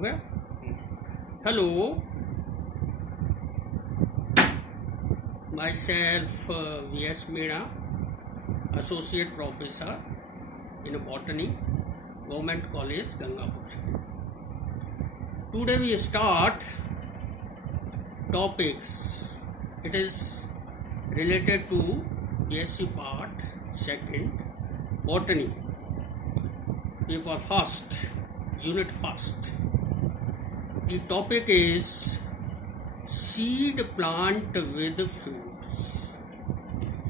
हो गया। Hello, myself VS Meena, associate professor in botany, government college Gangapur. Today we start topics. It is related to BSc part 2nd botany, paper 1st, unit 1st. The topic is seed plant with fruits.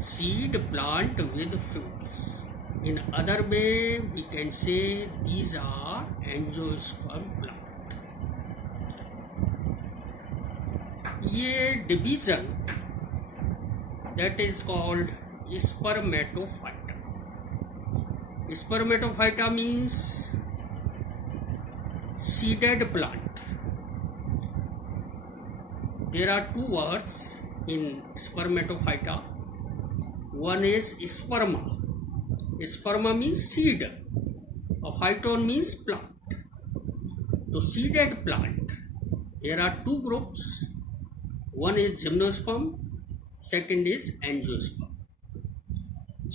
Seed plant with fruits. In other way we can say these are angiosperm plant. ये division that is called spermatophyta. Spermatophyta means seeded plant. There are two words in spermatophyta. One is sperma. Sperma means seed और phyton means plant. तो seeded plant, there are two groups. One is gymnosperm, second is angiosperm.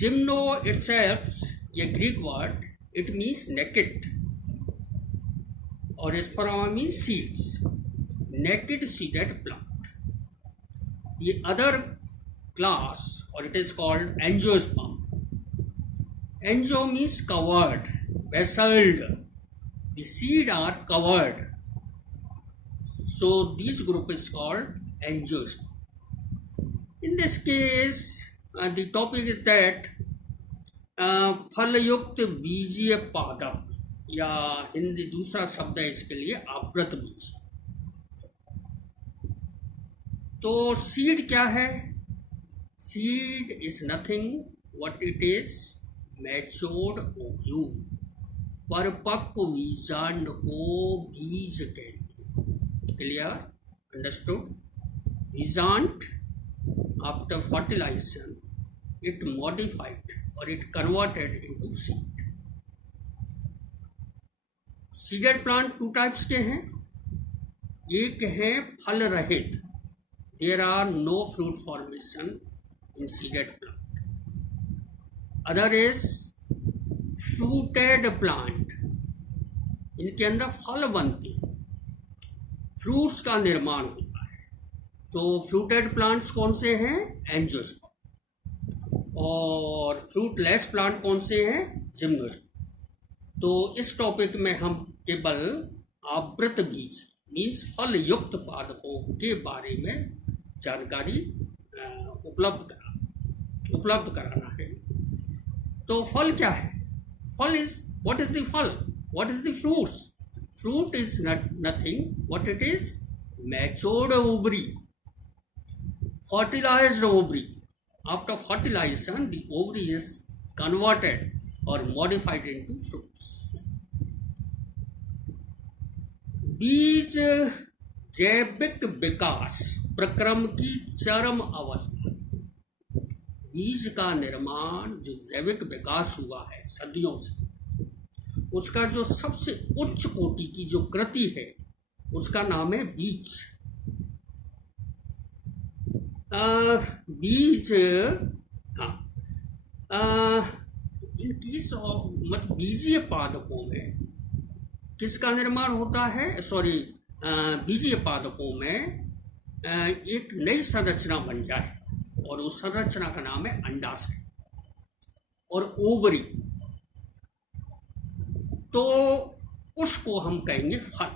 Gymno itself, a Greek word, it means naked, or sperma means seeds, naked seeded plant. The other class, or it is called angiosperm. Angio means covered, vesseled. The seed are covered. So this group is called angiosperm. In this case, the topic is that फलयुक्त बीजीय पादप, या हिंदी दूसरा शब्द है इसके लिए आवृत बीज. तो सीड क्या है? Seed is nothing what it is matured ovule. परिपक्व बीजांड को बीज कहते हैं. Clear? Understood? Bizant, after fertilization, it modified or it converted into seed. Seeded plant two types के हैं. एक है फल रहित. There are no fruit formation in seeded plant. Other is fruited plant. इनके अंदर फल बनते, फ्रूट्स का निर्माण होता. तो फ्रूटेड प्लांट्स कौन से हैं? एंजियोस्पर्म. और फ्रूटलेस प्लांट कौन से हैं? जिम्नोस्पर्म. तो इस टॉपिक में हम केवल आवृत बीज मीन्स फल युक्त पादपों के बारे में जानकारी उपलब्ध कराना है. तो फल क्या है? फल इज, व्हाट इज द फल? What is the fruits? Fruit is nothing what it is matured ovary, fertilized ovary. After fertilization, the ovary is converted or modified into fruits. बीज जैविक विकास प्रक्रम की चरम अवस्था. बीज का निर्माण, जो जैविक विकास हुआ है सदियों से, उसका जो सबसे उच्च कोटि की जो कृति है उसका नाम है बीज. बीज, इनकी बीजीय पादपों में किसका निर्माण होता है? बीजीय पादपों में एक नई संरचना बन जाए और उस संरचना का नाम है अंडाशय और ओवरी. तो उसको हम कहेंगे फल.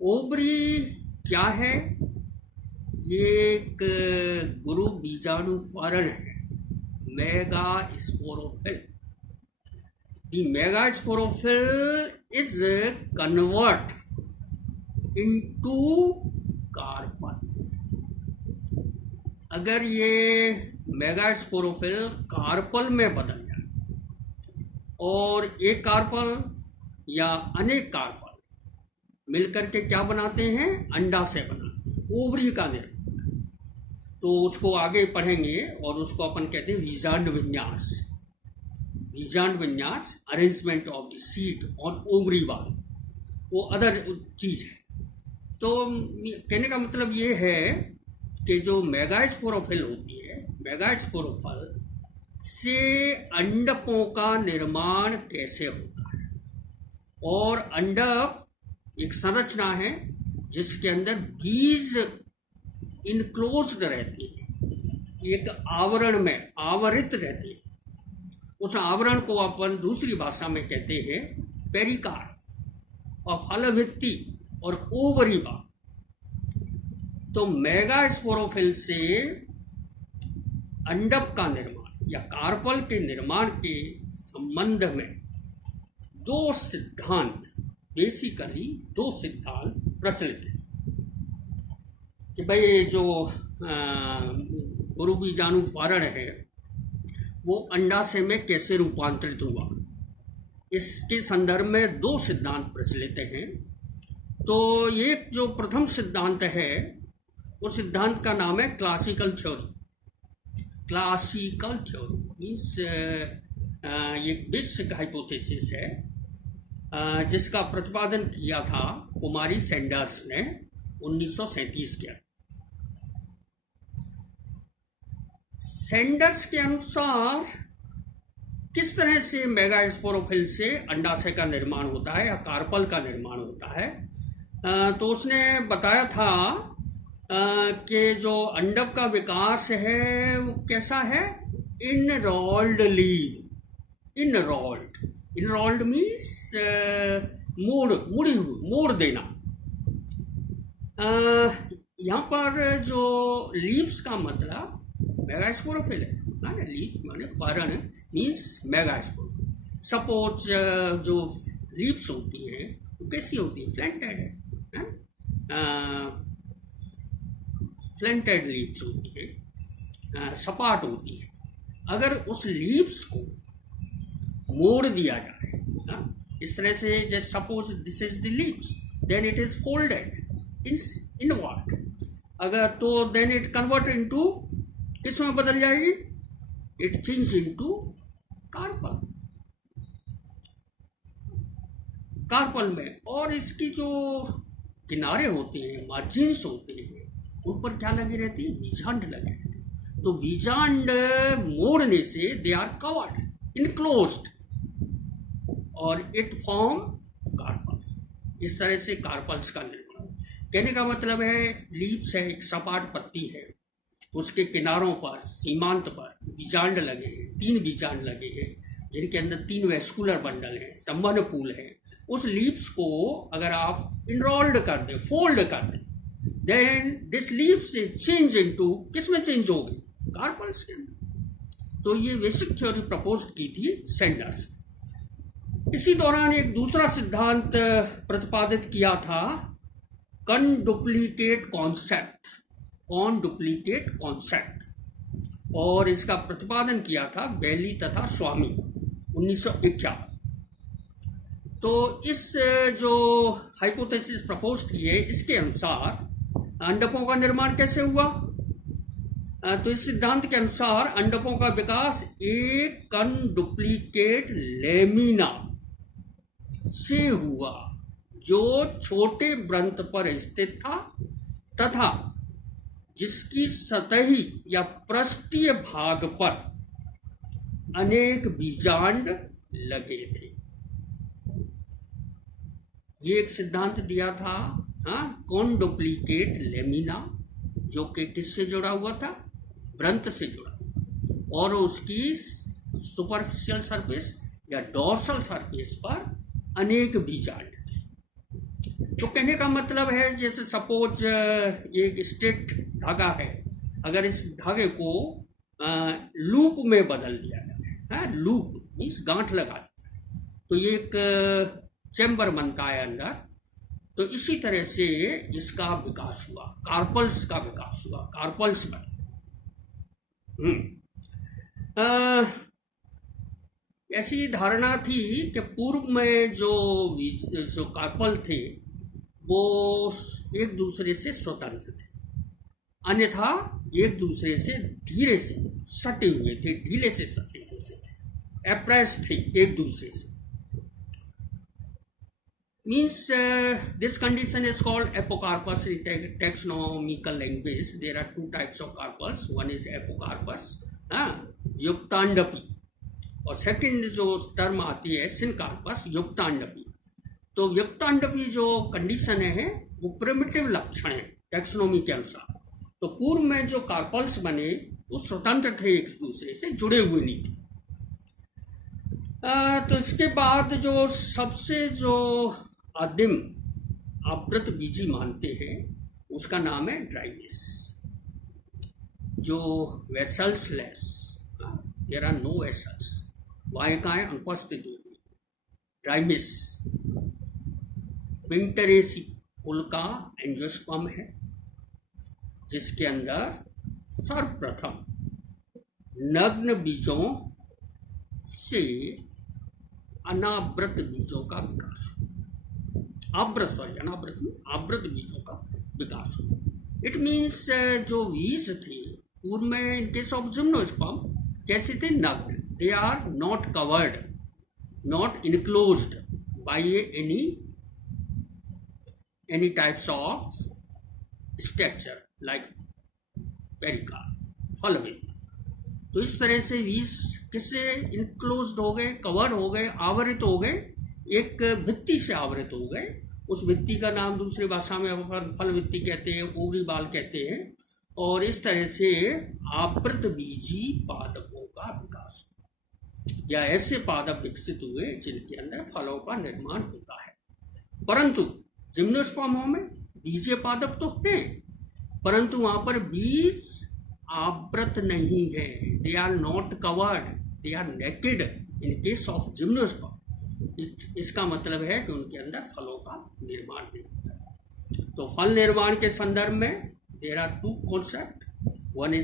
ओवरी क्या है? ये एक गुरु बीजाणुफरण है, megasporophyll. The megasporophyll is convert into carpels. अगर ये मेगास्पोरोफिल कार्पल में बदल जाए और एक कार्पल या अनेक कार्पल मिलकर के क्या बनाते हैं? अंडाशय बनाते हैं, ओवरी का निर्माण. तो उसको आगे पढ़ेंगे और उसको अपन कहते हैं बीजांड विन्यास. बीजांड विन्यास, arrangement of the seed on ovary wall, वो अदर चीज़ है। तो कहने का मतलब ये है कि जो मेगास्पोरोफिल होती है, मेगास्पोरोफिल से अंडकों का निर्माण कैसे होता है। और अंडक एक संरचना है जिसके अंदर बीज इनक्लोज्ड रहती है, एक आवरण में आवरित रहती है। उस आवरण को अपन दूसरी भाषा में कहते हैं पेरिकार्प और फलभित्ति और ओवरी भाग। तो मेगास्पोरोफिल से अंडक का निर्माण या कार्पल के निर्माण के संबंध में दो सिद्धांत, बेसिकली दो सिद्धांत प्रचलित हैं कि भाई जो गुरु बीजाणु फारण है वो अंडाशय में कैसे रूपांतरित हुआ, इसके संदर्भ में दो सिद्धांत प्रचलित हैं। तो एक जो प्रथम सिद्धांत है उस सिद्धांत का नाम है classical theory. Classical theory means ये बेसिक हाइपोथेसिस है जिसका प्रतिपादन किया था कुमारी सैंडर्स ने 1937 के। सैंडर्स के अनुसार किस तरह से मेगास्पोरोफिल से अंडाशय का निर्माण होता है या कार्पल का निर्माण होता है, तो उसने बताया था कि जो अंडक का विकास है वो कैसा है, इनरोल्ड लीव। इनरोल्ड मीन्स मोड़ देना। यहाँ पर जो लीव्स का मतलब मेगास्पोरोफिल है ना, लीव्स माने फरण मीन्स मेगास्पोरोफिल। सपोज जो लीव्स होती हैं वो कैसी होती है, फ्लैंटेड है, फ्लैंटेड लीव्स होती है, सपाट होती है। अगर उस लीव्स को मोड़ दिया जाए ना इस तरह से, जैसे suppose this is the leaves, then it is folded inward. अगर तो देन इट कन्वर्ट इनटू, किस में बदल जाएगी, इट चेंज इनटू कार्पल में। और इसकी जो किनारे होते हैं, मार्जिन्स होते हैं, उन पर क्या लगी रहती है, बीजांड लगे रहते हैं। तो बीजांड मोड़ने से दे आर कवर्ड, इनक्लोज्ड, और इट फॉर्म कार्पल्स। इस तरह से कार्पल्स का निर्माण। कहने का मतलब है लीव्स है, एक सपाट पत्ती है, उसके किनारों पर, सीमांत पर बीजांड लगे हैं, 3 बीजांड लगे हैं जिनके अंदर 3 वेस्कुलर बंडल हैं, संबंध पूल है। उस लीव्स को अगर आप इनरोल्ड कर दें, फोल्ड कर दें, then this leaves is change into, किस में चेंज होगी, कार्पल्स के अंदर। तो ये बेसिक थ्योरी प्रपोज की थी सैंडर्स। इसी दौरान एक दूसरा सिद्धांत प्रतिपादित किया था, कॉनडुप्लीकेट कॉन्सेप्ट, और इसका प्रतिपादन किया था बेली तथा स्वामी 1951। तो इस जो हाइपोथेसिस प्रपोज की है इसके अनुसार अंडकों का निर्माण कैसे हुआ, तो इस सिद्धांत के अनुसार अंडकों का विकास एक कॉनडुप्लीकेट लेमिना से हुआ जो छोटे वृंत पर स्थित था तथा जिसकी सतही या पृष्ठीय भाग पर अनेक बीजांड लगे थे। ये एक सिद्धांत दिया था, कॉन्डुप्लीकेट लेमिना, जो कि किससे जुड़ा हुआ था, वृंत से जुड़ा, और उसकी सुपरफिशियल सरफेस या डोर्सल सरफेस पर अनेक बीजांड थे। तो कहने का मतलब है जैसे सपोज एक स्ट्रेट धागा है, अगर इस धागे को लूप में बदल दिया जाए, लूप मीन्स गांठ लगा दी जाए, तो ये एक चैम्बर बनता है अंदर। तो इसी तरह से इसका विकास हुआ, कार्पल्स का विकास हुआ, कार्पल्स बने। ऐसी धारणा थी कि पूर्व में जो कार्पल थे वो एक दूसरे से स्वतंत्र थे, अन्यथा एक दूसरे से धीरे से सटे हुए थे, ढीले से सटे हुए थे, अप्रेस थे एक दूसरे से। Means this condition is called apocarpus in taxonomical language. There are two types of carpus. One is apocarpus, युक्तांडपी, और सेकंड जो टर्म आती है सिनकार्पस, युक्तांडपी। तो युक्तांडपी जो कंडीशन है वो प्रिमिटिव लक्षण है टैक्सोनॉमी के अनुसार। तो पूर्व में जो कार्पल्स बने वो स्वतंत्र थे, एक दूसरे से जुड़े हुए नहीं थे। तो इसके बाद जो सबसे जो आदिम आवृत बीजी मानते हैं उसका नाम है ड्राइमिस, जो vessels less, there are no vessels, वाहिकाएं अनुपस्थित होगी। ड्राइमिस विंटरेसी कुल का एंजियोस्पर्म है, जिसके अंदर सर्वप्रथम नग्न बीजों से अनावृत बीजों का विकास हो, आवृत बीजों का विकास हो। इट मीन्स जो बीज थे पूर्व में इन केस ऑफ जिम्नोस्पर्म कैसे थे? नग्न, they are not covered, not enclosed by any types of structure like pericarp, फलवित। तो इस तरह से बीज किससे इनक्लोज्ड हो गए, कवर्ड हो गए, आवृत हो गए, एक भित्ति से आवृत हो गए। उस भित्ति का नाम दूसरी भाषा में फल भित्ति कहते हैं, ओवरी बाल कहते हैं। और इस तरह से आवृत बीजी पादपों का विकास या ऐसे पादप विकसित हुए जिनके अंदर फलों का निर्माण होता है। परंतु जिम्नोस्पर्मों में बीजीय पादप तो हैं, परंतु वहां पर बीज आवृत नहीं है, they are not covered, they are naked in case of gymnosperm. इसका मतलब है कि उनके अंदर फलों का निर्माण नहीं होता है। तो फल निर्माण के संदर्भ में there are two concept, one is